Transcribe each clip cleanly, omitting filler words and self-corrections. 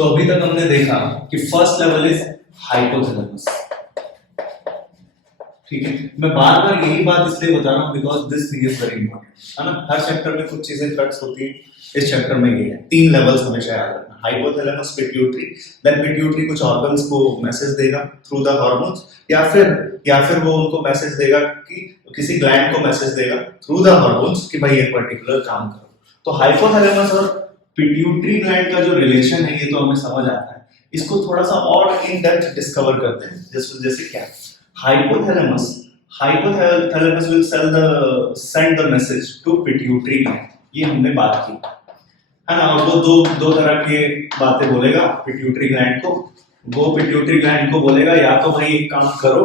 तो अभी तक हमने देखा कि फर्स्ट लेवल इज हाइपोथैलेमस। ठीक है, मैं बार बार यही बात इसलिए बता रहा हूँ because this thing is very important, है ना। हर चैप्टर में कुछ चीजें क्रक्स होती है, इस चैप्टर में ये है। 3 लेवल्स हमेशा याद रखना, हाइपोथैलेमस, पिट्यूटरी। देन पिट्यूटरी कुछ ऑर्गन्स को मैसेज देगा थ्रू द हार्मोन्स, या फिर वो उनको मैसेज देगा कि किसी ग्लैंड को मैसेज देगा थ्रू द हार्मोन्स कि भाई एक पर्टिकुलर काम करो। तो हाइपोथैलेमस और पिट्यूटरी ग्लैंड का जो रिलेशन है ये तो हमें समझ आता है, इसको थोड़ा सा और इन डेप्थ डिस्कवर करते हैं। जैसे क्या, hypothalamus will send the message to pituitary gland, ये हमने बात की, है ना। और वो दो तरह के बातें बोलेगा पिट्यूटरी ग्लैंड को। वो पिट्यूटरी ग्लैंड को बोलेगा या तो भाई एक काम करो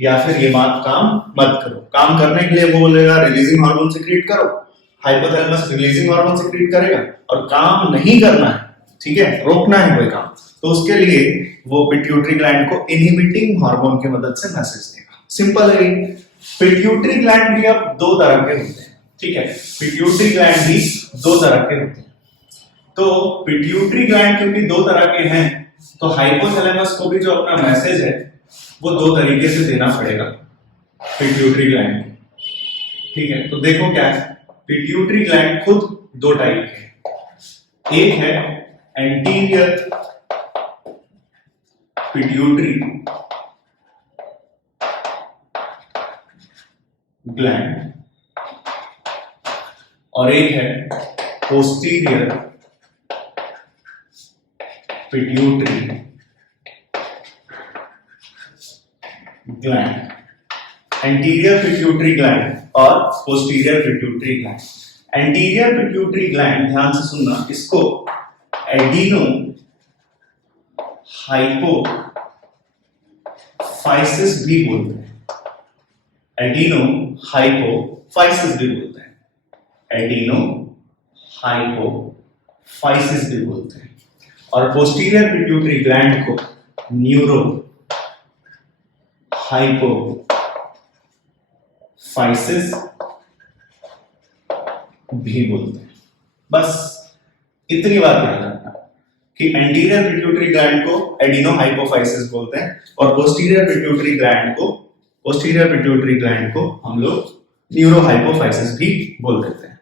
या फिर ये बात काम मत करो। काम करने के लिए वो बोलेगा रिलीजिंग हार्मोन सिक्रीट करो, हाइपोथैलेमस रिलीजिंग हार्मोन सिक्रीट करेगा। और काम नहीं करना है, ठीक है, रोकना है कोई काम, तो उसके लिए वो पिट्यूटरी ग्लैंड को इनहिबिटिंग हार्मोन की मदद से मैसेज देगा। सिंपल है। पिट्यूटरी ग्लैंड भी अब 2 तरह के होते हैं, ठीक है। पिट्यूटरी ग्लैंड भी 2 तरह के होते हैं। तो पिट्यूटरी ग्लैंड क्योंकि 2 तरह के हैं, तो हाइपोथैलेमस को भी जो अपना मैसेज है वो 2 तरीके से देना पड़ेगा पिट्यूटरी ग्लैंड को, ठीक है। तो देखो क्या है, पिट्यूटरी ग्लैंड खुद 2 टाइप के, एक है एंटीरियर पिट्यूटरी ग्लैंड और एक है posterior pituitary gland. Anterior pituitary gland और posterior pituitary gland. Anterior pituitary gland, ध्यान से सुनना, इसको एडिनो हाइपोफाइसिस भी बोलते हैं। एडिनो हाइपोफाइसिस भी बोलते हैं, एडिनो हाइपोफाइसिस भी बोलते हैं। और पोस्टीरियर पिट्यूटरी ग्लैंड को न्यूरो हाइपोफाइसिस भी बोलते हैं। बस इतनी बात याद रखना कि एंटीरियर पिट्यूटरी ग्लैंड को एडिनो हाइपोफाइसिस बोलते हैं और पोस्टीरियर पिट्यूटरी ग्लैंड को हम लोग न्यूरो हाइपोफाइसिस भी बोल देते हैं,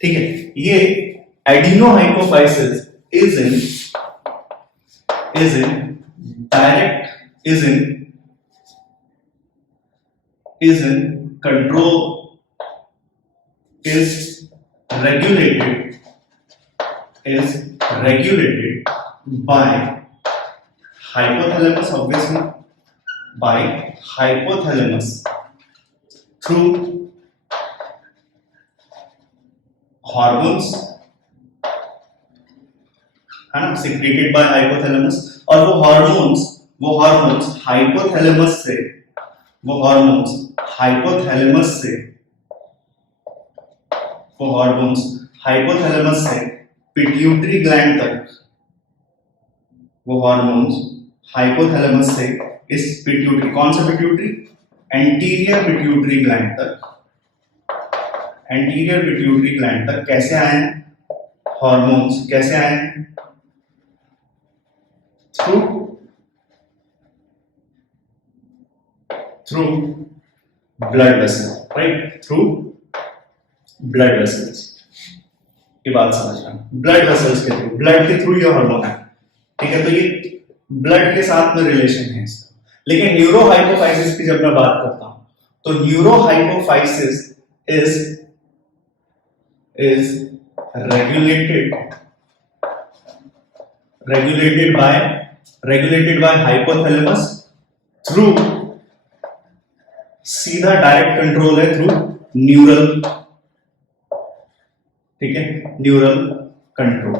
ठीक है। ये adeno hypophysis is regulated by hypothalamus, obviously by hypothalamus through hormones, है ना, secreted by hypothalamus। और वो हार्मोन्स हाइपोथैलेमस से पिट्यूटरी ग्लैंड तक, वो हार्मोन्स हाइपोथैलेमस से इस पिट्यूटरी, कौन सा पिट्यूटरी, एंटीरियर पिट्यूटरी ग्लैंड तक कैसे आए हैं, हार्मोन्स कैसे आए हैं, through blood vessel, right, through blood vessels. ये बात समझना, ब्लड वेसल्स के थ्रू, ब्लड के थ्रू ये हार्मोन है, ठीक है। तो ये ब्लड के साथ में रिलेशन है इसका। लेकिन न्यूरो हाइपोफाइसिस की जब मैं बात करता हूं तो neuro hypophysis is regulated by hypothalamus through, सीधा डायरेक्ट कंट्रोल है थ्रू न्यूरल, ठीक है, न्यूरल कंट्रोल,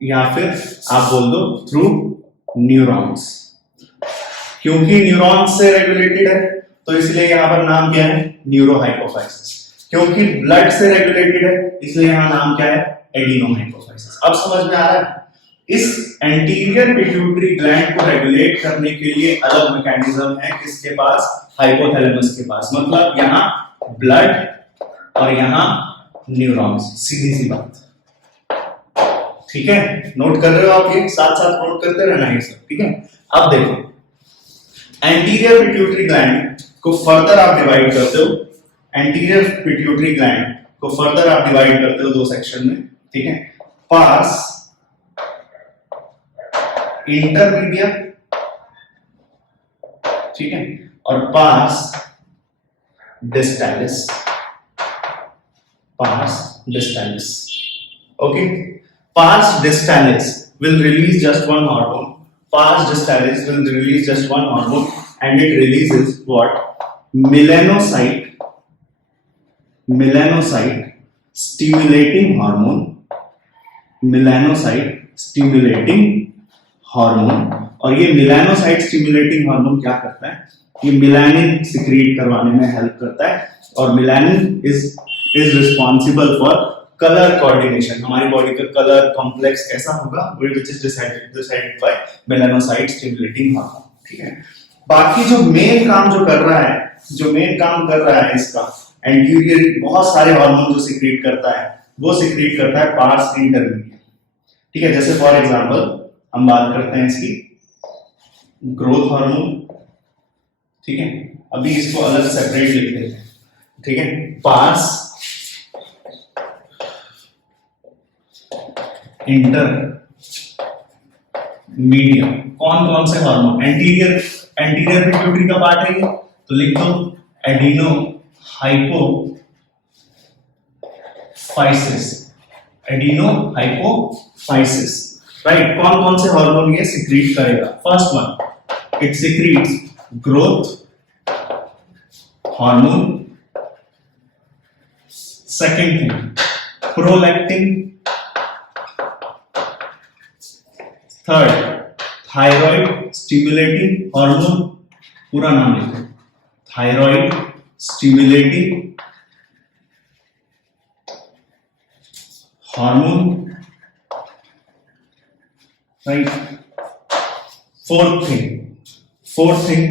या फिर आप बोल दो थ्रू न्यूरॉन्स। क्योंकि न्यूरॉन्स से रेगुलेटेड है तो इसलिए यहां पर नाम क्या है, न्यूरो हाइपोफाइसिस। क्योंकि ब्लड से रेगुलेटेड है इसलिए यहां नाम क्या है, एडिनो हाइपोफाइसिस। अब समझ में आ रहा है। इस एंटीरियर पिट्यूटरी ग्लैंड को रेगुलेट करने के लिए अलग मैकेनिज्म है किसके पास, हाइपोथैलेमस के पास। मतलब यहां ब्लड और यहां न्यूरॉन्स, सीधी सी बात, ठीक है, नोट कर रहे हो आप, ये साथ साथ नोट करते रहना ये सब, ठीक है। अब देखो, एंटीरियर पिट्यूटरी ग्लैंड को फर्दर आप डिवाइड करते हो, एंटीरियर पिट्यूटरी ग्लैंड को फर्दर आप डिवाइड करते हो दो सेक्शन में, ठीक है। पार्स इंटरमीडिया, ठीक है, और pars distalis, pars distalis, okay. Pars distalis will release just one hormone. Pars distalis will release just one hormone, and it releases what? Melanocyte, melanocyte stimulating hormone, melanocyte stimulating hormone. और ये melanocyte stimulating hormone क्या करता है? ये melanin secrete करवाने में help करता है, और melanin is responsible for colour coordination. हमारी बॉडी का कलर कॉम्प्लेक्स कैसा होगा, which is decided by melanocyte stimulating hormone, ठीक है। बाकी जो मेन काम जो कर रहा है इसका एंटीरियर बहुत सारे हार्मोन जो सिक्रीट करता है, वो सिक्रीट करता है पार्स इंटरमीडिया, ठीक है। जैसे फॉर एग्जांपल हम बात करते हैं इसकी ग्रोथ हार्मोन, ठीक है। अभी इसको अलग सेपरेट लिख देते हैं, ठीक है। पार्स इंटरमीडिया, कौन कौन से हार्मोन, एंटीरियर पिट्यूटरी का पार्ट है ये, तो लिख दो adeno hypophysis, adeno hypophysis, right. कौन कौन से हार्मोन ये सिक्रीट करेगा? First one, it secretes growth hormone, second thing prolactin, third thyroid stimulating hormone, पूरा नाम लिखो, thyroid stimulating hormone, right. Fourth thing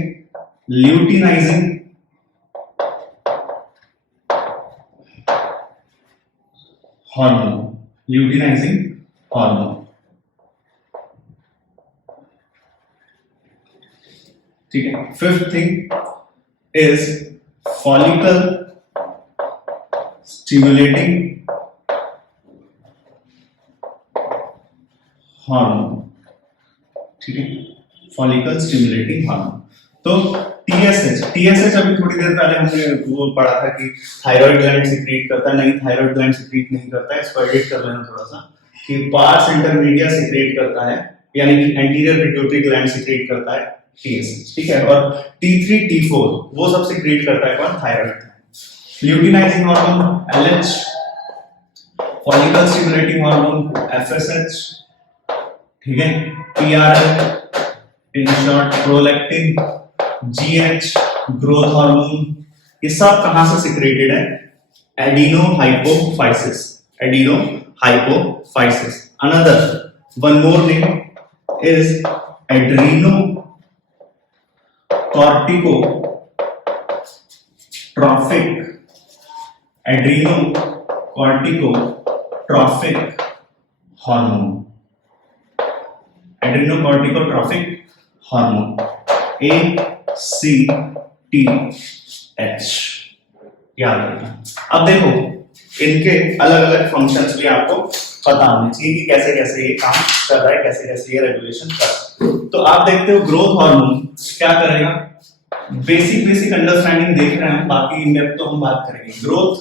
luteinizing hormone, luteinizing hormone, ठीक है। Fifth thing is follicle stimulating hormone, ठीक है, follicle stimulating hormone. तो TSH अभी थोड़ी देर पहले हमने वो पढ़ा था कि थायराइड ग्लैंड सिक्रीट करता है, नहीं थायराइड ग्लैंड सिक्रीट नहीं करता है, इसको एडिट कर लेना थोड़ा सा, कि पार्स इंटरमीडिया सिक्रीट करता है, यानी कि एंटीरियर पिट्यूटरी ग्लैंड सिक्रीट करता है टीएसएच, ठीक है। और T3 T4 वो सब सिक्रीट करता है कौन? Thyroid. Luteinizing hormone LH, follicle stimulating hormone FSH, ठीक है, PRH in short prolactin, GH growth hormone, ये सब कहां से सिक्रेटेड है? Adeno hypophysis, adeno hypophysis. Another one more name is adreno cortico trophic, adreno cortico trophic hormone, adreno cortico trophic hormone ACTH, याद रखना। अब देखो इनके अलग अलग फंक्शंस भी आपको पता होने चाहिए कि कैसे कैसे ये काम कर रहा है, कैसे कैसे ये रेगुलेशन कर रहा है। तो आप देखते हो ग्रोथ हार्मोन क्या करेगा, बेसिक अंडरस्टैंडिंग देख रहे हैं, बाकी इन डेप्थ तो हम बात करेंगे। Growth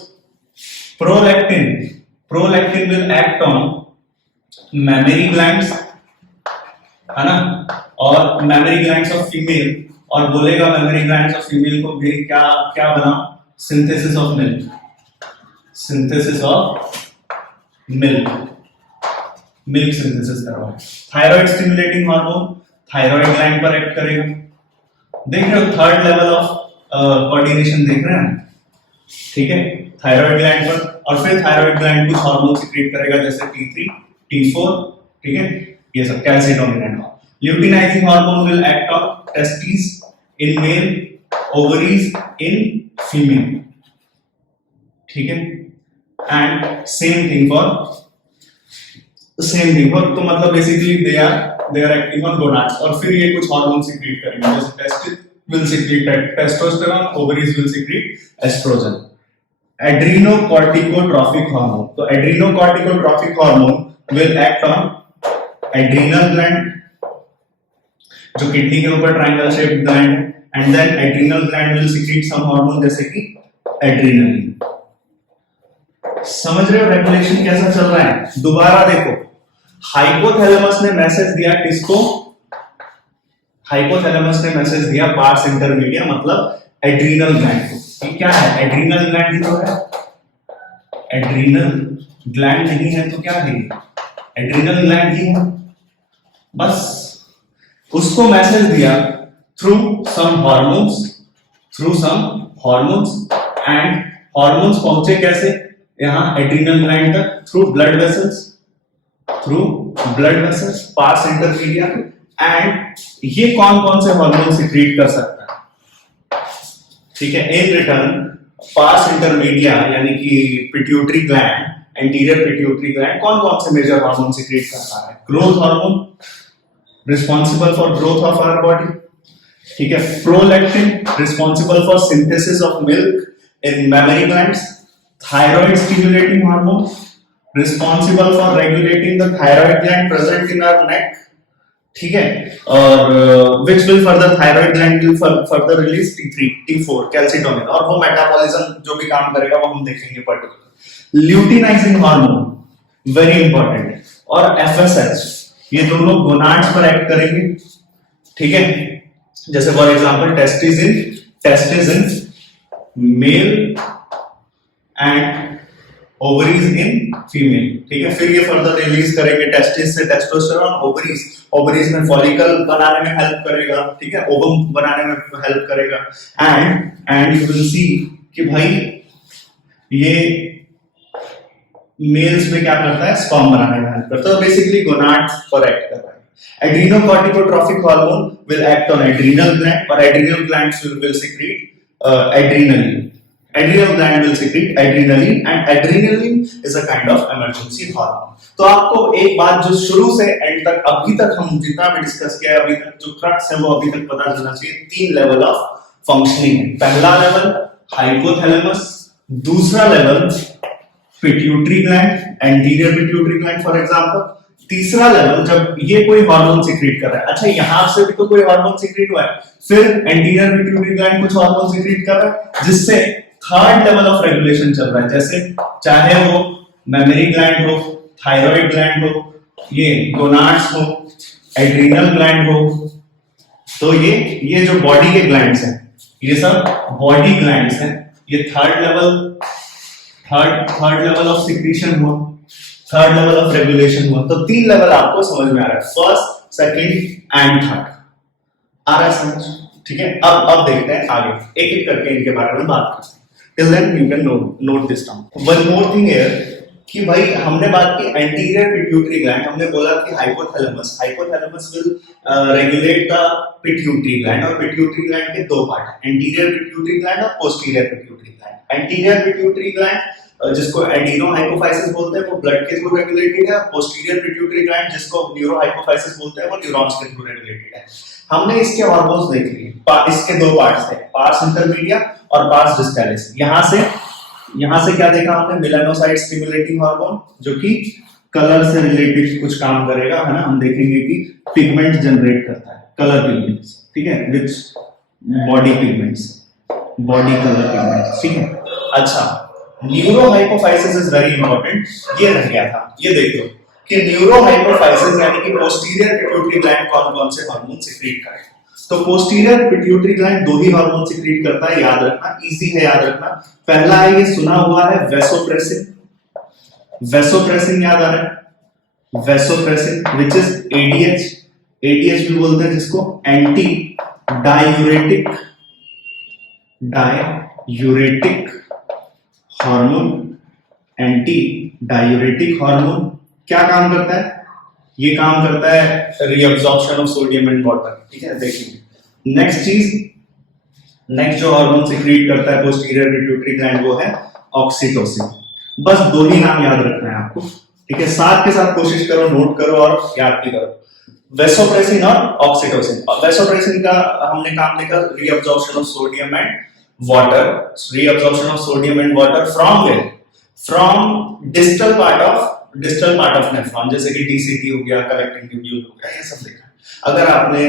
prolactin will act on mammary glands, है ना, और मेमोरी ग्लैंड्स ऑफ फीमेल, और बोलेगा मेमोरी ग्लैंड्स ऑफ फीमेल को भी क्या क्या बना, synthesis of milk, synthesis of milk synthesis करवाए। Thyroid stimulating hormone thyroid gland पर एक्ट करेगा। देख रहे हो थर्ड लेवल ऑफ कोऑर्डिनेशन देख रहे हैं, ठीक है, थायराइड ग्लैंड पर, और फिर थायराइड ग्लैंड कुछ हार्मोन सिक्रीट करेगा जैसे T3 T4, ठीक है, ये सब calcitonin. Luteinizing hormone will act on testis in male, ovaries in female, ठीक है, and same thing for same thing. और तो मतलब basically they are acting on gonads, और फिर ये कुछ हार्मोन सीक्रेट करेंगे, जैसे testis will secrete testosterone, ovaries will secrete estrogen. Adrenocorticotrophic hormone, तो adrenocorticotrophic hormone will act on adrenal gland, जो किडनी के ऊपर ट्रायंगल शेप्ड ग्लैंड है, and then adrenal gland will secrete some hormone जैसे कि adrenaline. समझ रहे हो रेगुलेशन कैसा चल रहा है? दोबारा देखो, हाइपोथैलेमस ने मैसेज दिया किसको? हाइपोथैलेमस ने मैसेज दिया पार्स इंटरमीडिया मतलब एड्रीनल ग्लैंड को। ये क्या है? एड्रीनल ग्लैंड ही तो है। एड्रीनल ग्लैंड नहीं है तो क्या है? एड्रीनल ग्लैंड ही है। बस उसको मैसेज दिया through some hormones, and hormones पहुंचे कैसे यहां एड्रीनल ग्लैंड तक? Through blood vessels pars intermedia. And ये कौन कौन से हार्मोन सीक्रेट कर सकता है? ठीक है, इन रिटर्न पार्स इंटरमीडिया यानी कि pituitary gland, anterior pituitary gland कौन कौन से मेजर हार्मोन सीक्रेट करता है? Growth hormone, responsible for growth of our body. ठीक है, prolactin, responsible for synthesis of milk in mammary glands. Thyroid stimulating hormone, responsible for regulating the thyroid gland present in our neck. ठीक है, और which will further thyroid gland will further release T3, T4 calcitonin, और वो metabolism जो भी काम करेगा वो हम देखेंगे particular. Luteinizing hormone very important है, और एफएसएच, ये दोनों गोनाड्स पर एक्ट करेंगे। ठीक है, जैसे for example testis in male and ovaries in female. ठीक है, फिर ये फर्दर रिलीज करेंगे टेस्टिस से टेस्टोस्टेरोन, ओवरीज में फॉलिकल बनाने में हेल्प करेगा। ठीक है, ओवम बनाने में हेल्प करेगा। एंड यू विल सी कि भाई ये मेल्स में क्या करता है? स्पर्म बनाने में हेल्प करता है। बेसिकली गोनाड्स पर एक्ट कर रहा है। Adrenocorticotrophic hormone will act on adrenal gland, और adrenal glands will secrete adrenaline. Adrenal gland will secrete adrenaline, and adrenaline is a kind of emergency hormone. तो आपको एक बात जो शुरू से एंड तक अभी तक हम जितना भी डिस्कस किया है, अभी तक जो क्रक्स है वो अभी तक पता चलना चाहिए। 3 लेवल ऑफ फंक्शनिंग है। पहला लेवल हाइपोथैलेमस, दूसरा level pituitary gland, anterior pituitary gland for example, तीसरा लेवल जब ये कोई हार्मोन सीक्रेट कर रहा है। अच्छा, यहां से भी तो कोई हार्मोन सीक्रेट हुआ है, फिर एंटीरियर पिट्यूटरी ग्लैंड कुछ हार्मोन सीक्रेट कर रहा है, जिससे थर्ड लेवल ऑफ रेगुलेशन चल रहा है। जैसे चाहे वो मेमरी ग्लैंड हो, थायराइड ग्लैंड हो, ये गोनाड्स हो, एड्रीनल ग्लैंड हो, तो ये जो बॉडी के ग्लैंड्स हैं, ये सब बॉडी ग्लैंड्स हैं। ये थर्ड लेवल ऑफ सिक्रीशन हुआ, थर्ड लेवल ऑफ रेगुलेशन हुआ। तो 3 लेवल आपको समझ में आ रहा है, फर्स्ट, सेकंड एंड थर्ड। आ रहा है समझ? ठीक है, अब देखते हैं आगे, एक एक करके इनके बारे में बात करते हैं। Till then you can note this down. One more thing here कि भाई हमने बात की एंटीरियर पिट्यूटरी ग्लैंड, हमने बोला कि hypothalamus will regulate the pituitary gland, और पिट्यूटरी ग्लैंड के 2 पार्ट हैं, एंटीरियर पिट्यूटरी ग्लैंड और posterior pituitary gland. Anterior pituitary gland जिसको एडिनो हाइपोफाइसिस बोलते हैं, वो ब्लड के थ्रू रेगुलेटेड है। पोस्टीरियर पिट्यूटरी ग्लैंड जिसको न्यूरो हाइपोफाइसिस बोलते हैं, वो न्यूरॉन्स के थ्रू रेगुलेटेड है। हमने इसके हार्मोन्स देख लिए, इसके 2 पार्ट्स थे, पार्स इंटरमीडिया और पार्स डिस्टैलिस। यहां से क्या देखा हमने? मेलानोसाइट स्टिमुलेटिंग हार्मोन, जो कि कलर से रिलेटेड कुछ काम करेगा, है ना। हम देखेंगे कि पिगमेंट जनरेट करता है, कलर पिगमेंट्स। ठीक है, which body pigments, body colour pigments. ठीक है, अच्छा, neuro hypophysis is very important. ये रह गया था, ये देखो कि न्यूरो हाइपोफाइसिस यानी कि पोस्टीरियर पिट्यूटरी ग्लैंड कौन कौन से हार्मोन सीक्रेट करेगा। तो पोस्टीरियर पिट्यूटरी ग्लैंड 2 ही हार्मोन सीक्रेट करता है, याद रखना, इजी है याद रखना। पहला है, ये सुना हुआ है, वैसोप्रेसिन। वैसोप्रेसिन याद आ रहा है? वैसोप्रेसिन व्हिच इज एडीएच भी बोलते हैं जिसको, anti diuretic hormone. Anti diuretic hormone क्या काम करता है? ये काम करता है reabsorption of sodium and water. ठीक है, देखिए नेक्स्ट जो हार्मोन सीक्रेट करता है पोस्टीरियर पिट्यूटरी ग्लैंड, वो है ऑक्सीटोसिन। बस 2 ही नाम याद रखना है आपको। ठीक है, साथ के साथ कोशिश करो, नोट करो और याद भी करो। वेसोप्रेसिन और ऑक्सीटोसिन। वेसोप्रेसिन का हमने काम देखा, reabsorption of sodium and water, reabsorption of sodium and water from where, from distal part of nephron, जैसे कि डीसीटी हो गया, कलेक्टिंग ट्यूब्यूल हो गया, ये सब देखा। अगर आपने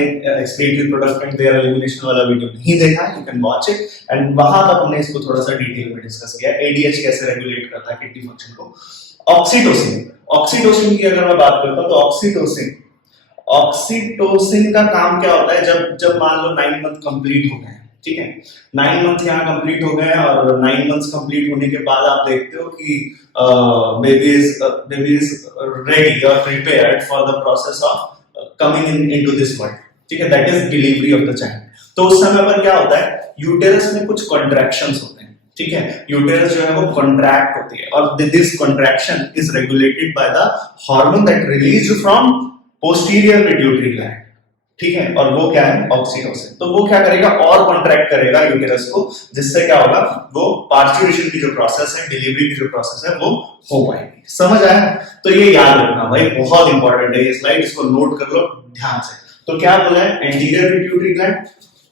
excretory product and there elimination वाला वीडियो नहीं देखा, you can watch it, and वहां तक हमने इसको थोड़ा सा डिटेल में डिस्कस किया, एडीएच कैसे रेगुलेट करता है किडनी फंक्शन को। ऑक्सीटोसिन की अगर मैं बात करता हूं तो ऑक्सीटोसिन का काम क्या होता है, जब मान लो 9 मंथ कंप्लीट हो गए, ठीक है, 9 मंथ यहाँ कंप्लीट हो गए और 9 मंथ्स कंप्लीट होने के बाद आप देखते हो कि बेबी इज रेडी और prepared for the process of coming into this world, ठीक है, that is delivery of the child. तो उस समय पर क्या होता है, यूटेरस में कुछ कॉन्ट्रैक्शंस होते हैं, ठीक है, यूटेरस जो है वो कॉन्ट्रैक्ट होती है और this contraction is regulated by the hormone that released from posterior pituitary gland, ठीक है, और वो क्या है, ऑक्सीटोसिन। तो वो क्या करेगा, और कॉन्ट्रैक्ट करेगा यूटेरस को, जिससे क्या होगा, वो पार्चुरेशन की जो प्रोसेस है, डिलीवरी की जो प्रोसेस है, वो हो पाएगी। समझ आया? तो ये याद रखना भाई, बहुत इंपॉर्टेंट है ये स्लाइड, इसको नोट कर लो ध्यान से। तो क्या बोला है, anterior pituitary gland,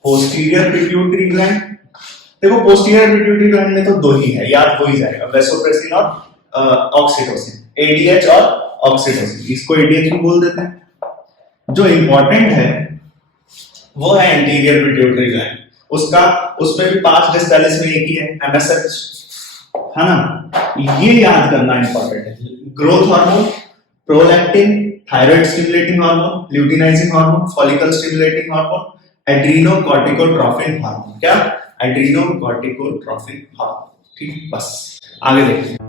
posterior pituitary gland. देखो पोस्टीरियर पिट्यूटरी ग्लैंड में तो दो ही है, याद हो ही जाएगा, वेसोप्रेसिन और ऑक्सीटोसिन, एडीएच और ऑक्सीटोसिन, इसको एडीएच भी बोल देते हैं। जो इंपॉर्टेंट है वो है एंटीरियर पिट्यूटरी ग्लैंड, उसमें भी 5 डिस्टेलिस में एक ही है, एमएसएच, है ना, ये याद करना इंपॉर्टेंट है। Growth hormone, prolactin, thyroid stimulating hormone, luteinizing hormone, follicle stimulating hormone, adrenocorticotrophin hormone. क्या? Adrenocorticotrophin hormone. ठीक, बस आगे देखते हैं।